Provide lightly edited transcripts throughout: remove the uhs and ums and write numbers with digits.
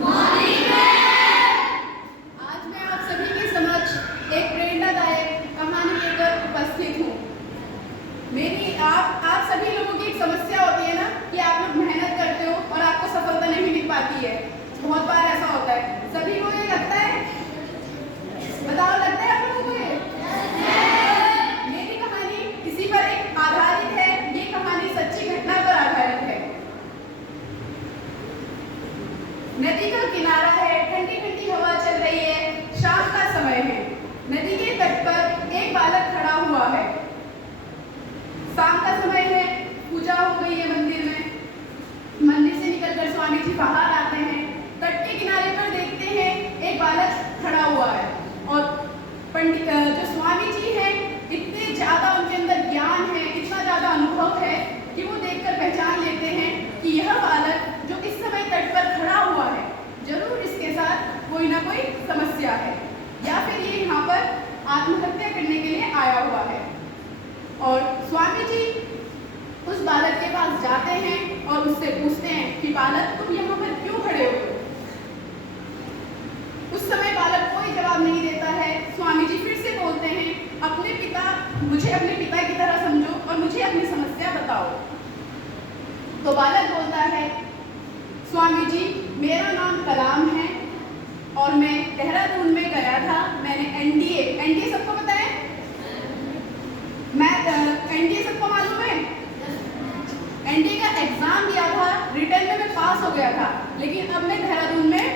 Morning ma'am. आज मैं आप सभी के समक्ष एक प्रेरणादायक कहानी लेकर उपस्थित हूँ। आप सभी लोगों की एक समस्या होती है ना कि आप लोग मेहनत करते हो और आपको सफलता नहीं मिल पाती है। बहुत बार ऐसा होता है। सभी को ये लगता है? बताओ, लगता है आप लोगों को ये? मेरी कहानी इसी पर एक आधारित है। ये कहानी सच्ची घटना पर आधारित है। नदी का किनारा है, ठंडी ठंडी हवा चल रही है, शाम का समय है। नदी के तट पर एक बालक खड़ा हुआ है। शाम का समय है, पूजा हो गई है मंदिर में। मंदिर से निकलकर स्वामी जी बाहर आते हैं। तट के किनारे पर देखते हैं एक बालक खड़ा हुआ है और पंडित जो स्वामी जी हैं, इतने ज्यादा उनके अंदर ज्ञान है, इतना ज्यादा अनुभव है कि वो देखकर पहचान लेते हैं कि यह बालक जो इस समय तट पर खड़ा हुआ है, जरूर इसके साथ कोई ना कोई समस्या है या फिर ये यहाँ पर आत्महत्या करने के लिए आया हुआ है। और स्वामी जी उस बालक के पास जाते हैं और उससे पूछते हैं कि बालक, तुम यहाँ पर क्यों खड़े हो? उस समय बालक कोई जवाब नहीं देता है। स्वामी जी फिर से बोलते हैं, मुझे अपने पिता की तरह समझो और मुझे अपनी समस्या बताओ। तो बालक बोलता है, स्वामी जी, मेरा नाम कलाम है और मैं देहरादून में गया था। मैंने एनडीए सबको पता है? एनडीए सबको मालूम है? एनडीए का एग्जाम दिया था, रिटर्न में मैं पास हो गया था, लेकिन अब मैं देहरादून में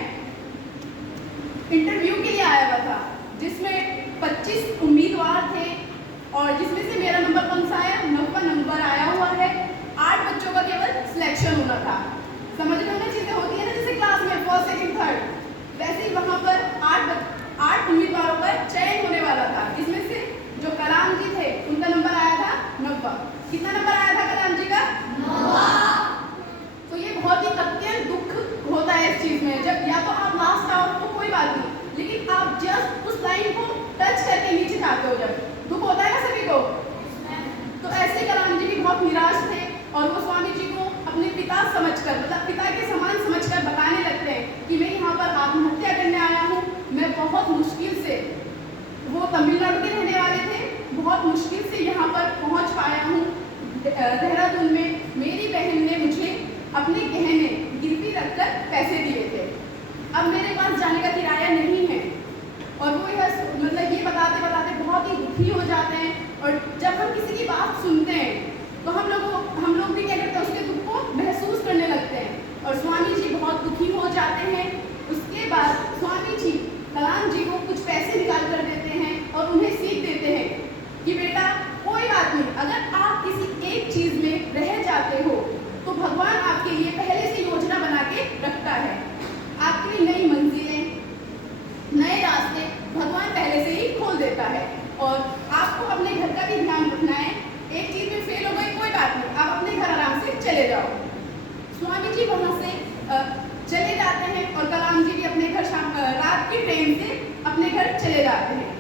इंटरव्यू के लिए आया हुआ था, जिसमें 25 उम्मीदवार थे और जिसमें से मेरा नंबर कौन सा आया? 90 नंबर आया हुआ है। 8 बच्चों का केवल सिलेक्शन होना था। समझ लो ना, चीजें होती है ना जैसे क्लास में फर्स्ट सेकंड थर्ड, वैसे ही वहाँ पर 8 उम्मीदवारों का चयन होने वाला था, जिसमें से जो कलाम जी थे उनका नंबर आया था 90। कितना नंबर आया था कलाम जी का? 90। तो ये बहुत ही अत्यंत दुख होता है इस चीज में, जब या तो आप लास्ट आओ तो कोई बात नहीं, लेकिन आप जस्ट उस लाइन को टच करके नीचे जाते हो, जब दुख होता है ना सभी को। तो ऐसे कलाम जी भी बहुत निराश थे और वो स्वामी जी को अपने पिता समझकर, मतलब पिता के समान समझकर बताने लगते हैं कि मैं यहाँ पर आत्महत्या करने आया हूँ। मैं बहुत मुश्किल से, वो तमिलनाडु के रहने वाले थे, बहुत मुश्किल से यहाँ पर पहुँच पाया हूँ देहरादून में। मेरी बहन ने मुझे अपने गहने गिरवी रखकर पैसे दिए थे। अब मेरे पास जाने का किराया नहीं है। और वो मतलब ये बताते बताते बहुत ही दुखी हो जाते हैं। और जब हम किसी की बात सुनते हैं तो हम लोग भी क्या करते हैं, उसके दुख को महसूस करने लगते हैं और स्वामी जी बहुत दुखी हो जाते हैं। उसके बाद स्वामी जी कलाम जी को कुछ पैसे निकाल कर देते हैं और उन्हें सीख देते हैं कि बेटा, कोई बात नहीं, अगर आप किसी एक चीज में रह जाते हो तो भगवान आपके लिए पहले से योजना बना के रखता है। आपके लिए नई मंजिलें, नए रास्ते भगवान पहले से ही खोल देता है। और आपको अपने घर का भी ध्यान रखना है। एक चीज में फेल हो गई, कोई बात नहीं, आप अपने घर आराम से चले जाओ। स्वामी जी वहां से चले जाते हैं और कलाम जी भी अपने घर रात की ट्रेन से अपने घर चले जाते हैं।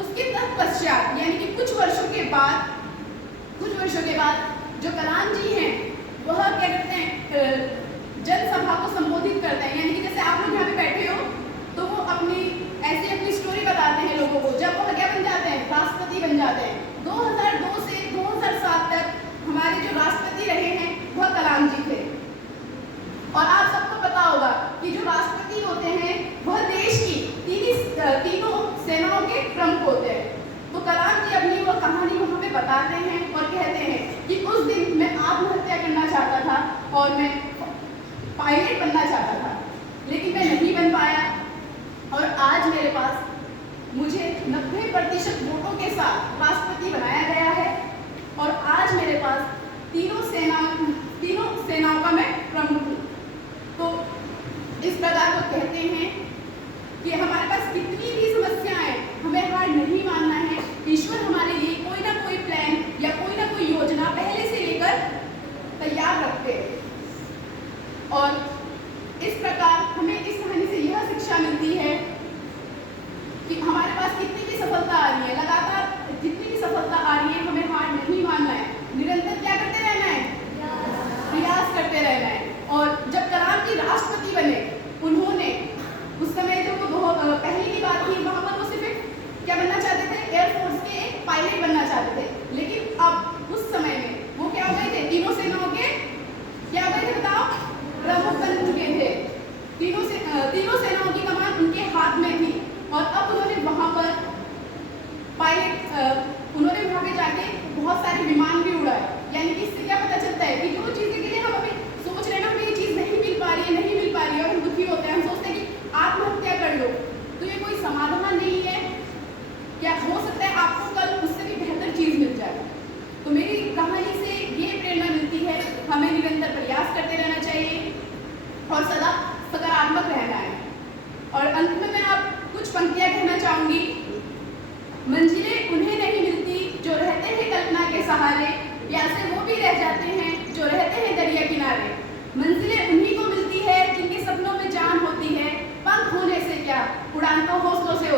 उसके तत्पश्चात यानी कि कुछ वर्षों के बाद जो कलाम जी हैं वह क्या करते हैं, जनसभा को संबोधित करते हैं। यानी कि जैसे आप लोग यहाँ पे बैठे हो तो वो अपनी स्टोरी बताते हैं लोगों को। जब वो क्या बन जाते हैं, राष्ट्रपति बन जाते हैं। 2002 से 2007 तक हमारे जो राष्ट्रपति रहे हैं वह कलाम जी थे। और आप सबको पता होगा कि जो राष्ट्रपति होते हैं वह देश की तीनों सेनाओं के प्रमुख होते हैं। तो कलाम जी अपनी वो कहानी वहाँ पे बताते हैं और कहते हैं कि उस दिन मैं आत्महत्या करना चाहता था और मैं पायलट बनना चाहता था, लेकिन मैं नहीं बन पाया। और आज मेरे पास मुझे 90% वोटों के साथ राष्ट्रपति बनाया गया है और आज मेरे पास तीनों सेनाओं का मैं प्रमुख हूँ। तो इस प्रकार वो कहते हैं कि हमारे पास कितनी भी समस्याएं, हमें हार नहीं मानना है। ईश्वर हमारे लिए कोई ना कोई प्लान या कोई ना कोई योजना पहले से लेकर तैयार रखते हैं। और इस प्रकार हमें इस कहानी से यह शिक्षा मिलती है कि हमारे पास कितनी भी सफलता आ रही है, लगातार जितनी भी सफलता आ रही है, हमें हार नहीं मानना है। निरंतर क्या करते रहना है? प्रयास करते रहना है। और जब कलाम जी राष्ट्रपति बने, तीनों सेनाओं की कमान उनके हाथ में थी और अब उन्होंने वहाँ पर उन्होंने वहाँ पे जाके बहुत सारे विमान भी उड़ाए। यानी कि इससे क्या पता चलता है कि जो चीज़ें के लिए हम अभी सोच रहे हैं ना, हमें ये चीज़ नहीं मिल पा रही है और हम दुखी होते हैं, हम सोचते हैं कि आत्महत्या कर लो, तो ये कोई समाधान नहीं है। क्या हो सकता है आपको कल उससे भी बेहतर चीज़ मिल जाए। तो मेरी कहानी से ये प्रेरणा मिलती है, हमें निरंतर प्रयास करते रहना चाहिए और सदा सकारात्मक रहना है। और अंत में मैं आप कुछ पंक्तियाँ कहना चाहूँगी। मंजिलें उन्हें नहीं मिलती जो रहते हैं कल्पना के सहारे, प्यासे वो भी रह जाते हैं जो रहते हैं दरिया किनारे। मंजिलें उन्हीं को मिलती है जिनके सपनों में जान होती है, पंख होने से क्या, उड़ान तो हौसलों से